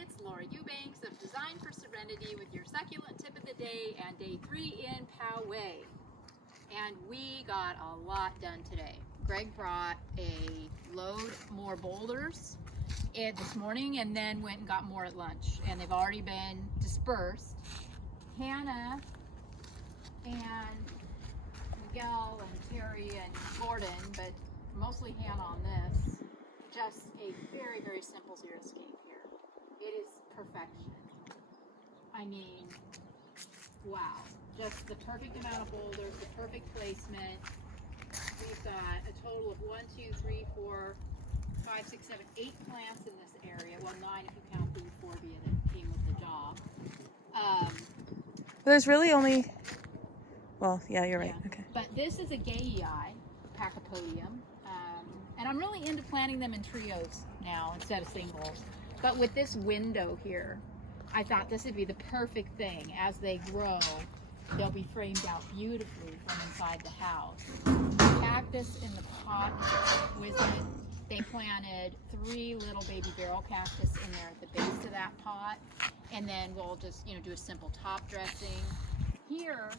it's Laura Eubanks of Design for Serenity with your succulent tip of the day and day 3 in Poway. And we got a lot done today. Greg brought a load more boulders this morning and then went and got more at lunch. And they've already been dispersed. Hannah and Miguel and Terry and Gordon, but mostly Hannah on this, just a very, very simple xeriscape here. It is perfection. I mean, wow. Just the perfect amount of boulders, the perfect placement. We've got a total of 1, 2, 3, 4, 5, 6, 7, 8 plants in this area. Well, 9 if you count the euphorbia that came with the job. There's really only, well, yeah, you're right. Yeah. Okay. But this is a Gayei, Pachypodium. And I'm really into planting them in trios now instead of singles. But with this window here, I thought this would be the perfect thing. As they grow, they'll be framed out beautifully from inside the house. Cactus in the pot with it. They planted 3 little baby barrel cactus in there at the base of that pot. And then we'll just, do a simple top dressing. Here,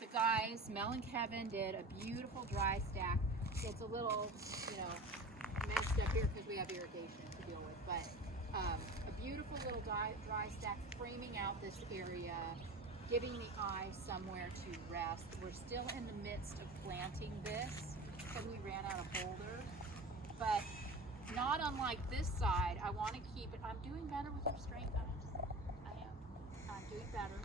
the guys, Mel and Kevin, did a beautiful dry stack. It's a little, messed up here because we have irrigation to deal with, but a beautiful little dry stack framing out this area, giving the eye somewhere to rest. We're still in the midst of planting this because we ran out of boulders, but not unlike this side, I want to keep it. I'm doing better with restraint, guys. I am. I'm doing better.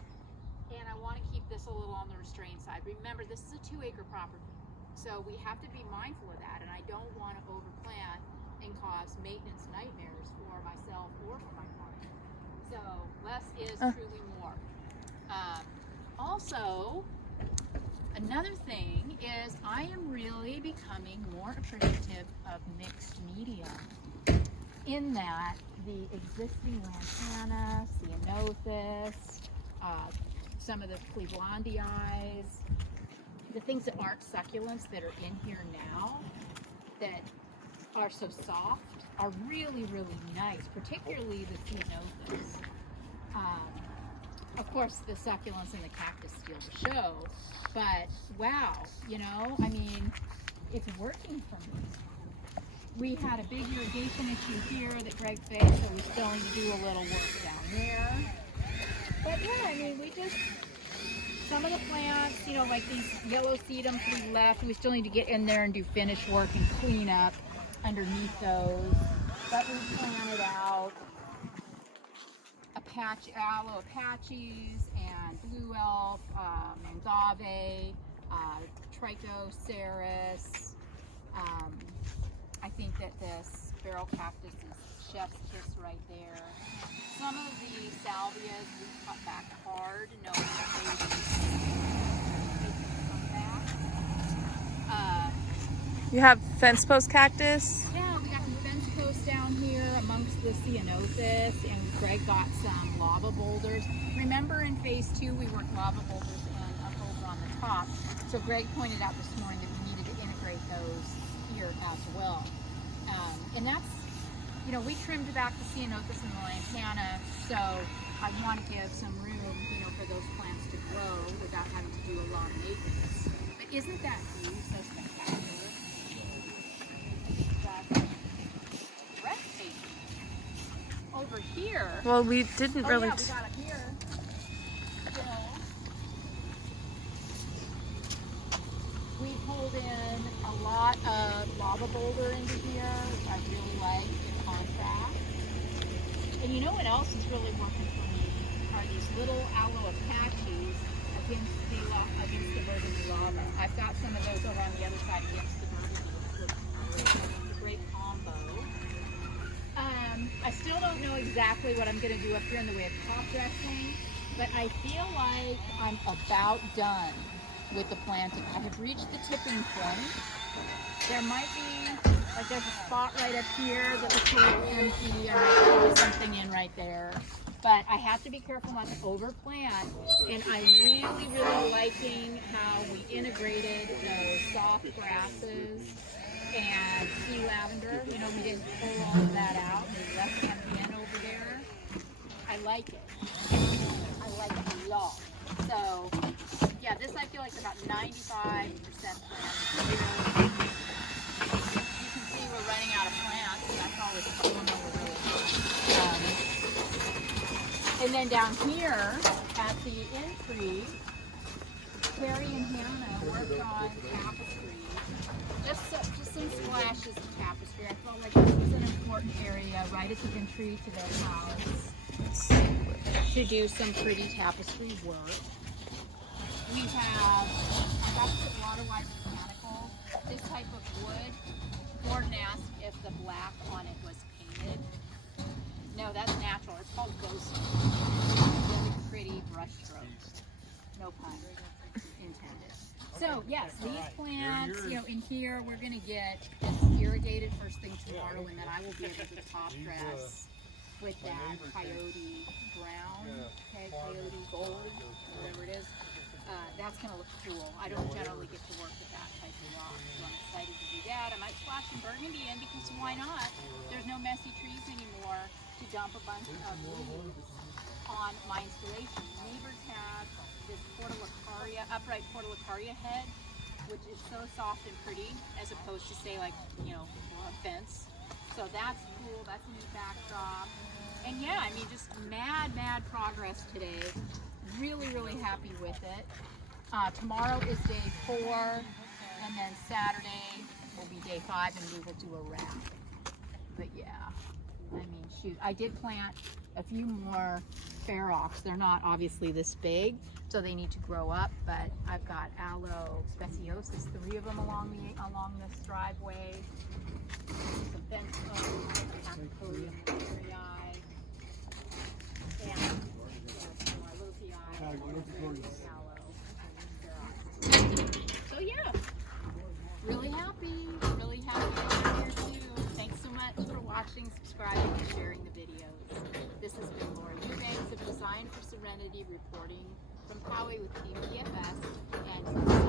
And I want to keep this a little on the restrained side. Remember, this is a 2-acre property. So we have to be mindful of that, and I don't want to overplant and cause maintenance nightmares for myself or for my client. So less is truly more. Also, another thing is I am really becoming more appreciative of mixed media, in that the existing lantana, ceanothus, some of the Clevelandii, the things that aren't succulents that are in here now that are so soft are really, really nice, particularly the ceanothus. Of course, the succulents and the cactus steal the show, but wow, I mean, it's working for me. We had a big irrigation issue here that Greg faced, so we still need to do a little work down there. But yeah, I mean, some of the plants, like these yellow sedums we left, we still need to get in there and do finish work and clean up underneath those. But we planted out aloe apaches and blue elf, agave, trichoceros. I think that this barrel cactus is chef's kiss right there. Some of the salvias we cut back hard, knowing that they would come back. You have fence post cactus? Yeah, we got some fence posts down here amongst the ceanothus, and Greg got some lava boulders. Remember in phase 2 we worked lava boulders and a boulder on the top. So Greg pointed out this morning that we needed to integrate those here as well. And that's, we trimmed back the ceanothus and the lantana, so I want to give some room, for those plants to grow without having to do a lot of maintenance. But isn't that view so spectacular? That's breathtaking. Over here. Well, we didn't really. Yeah, we got it here. We pulled in a lot of lava boulder into here, which I really like in contrast. And you know what else is really working for me are these little aloe apaches against the burgundy lava. I've got some of those over on the other side against the burgundy. It's a great combo. I still don't know exactly what I'm going to do up here in the way of top dressing, but I feel like I'm about done with the planting. I have reached the tipping point. There might be, there's a spot right up here that looks a little empty. I might put something in right there. But I have to be careful not to overplant. And I'm really, really liking how we integrated those soft grasses and sea lavender. We didn't pull all of that out. We left them in over there. like it. I like it a lot. So, yeah, this I feel like about 95% plants. You can see we're running out of plants. That's always cool when we're really hot. And then down here at the entry, Carrie and Hannah worked on tapestry. Just some splashes of tapestry. I felt like this was an important area right at the entry to their house to do some pretty tapestry work. We have, I got to put water-wise mechanical. This type of wood. Gordon asked if the black on it was painted. No, that's natural. It's called ghost. Really pretty brush strokes. No pun intended. So yes, these plants, you know, in here we're gonna get this irrigated first thing tomorrow, and then I will be able to top dress with that coyote brown, okay, coyote gold, whatever it is. That's gonna look cool. I don't generally get to work with that type of rock, so I'm excited to do that. I might splash some burgundy in because why not? There's no messy trees anymore to dump a bunch of leaves on my installation. Neighbors have this upright portulacaria head, which is so soft and pretty, as opposed to say like, you know, a fence. So that's cool. That's a neat backdrop. And yeah, I mean, just mad progress today. Really, really happy with it. Tomorrow is day 4, and then Saturday will be day 5, and we will do a wrap. But yeah, I mean, shoot, I did plant a few more ferox. They're not obviously this big, so they need to grow up, but I've got aloe speciosus, 3 of them along this driveway. Some fence oaks, Acropolia monteri, and so yeah, really happy over here too. Thanks so much for watching, subscribing, and sharing the videos. This has been Laura Eubanks of Design for Serenity reporting from Poway with Team PFS and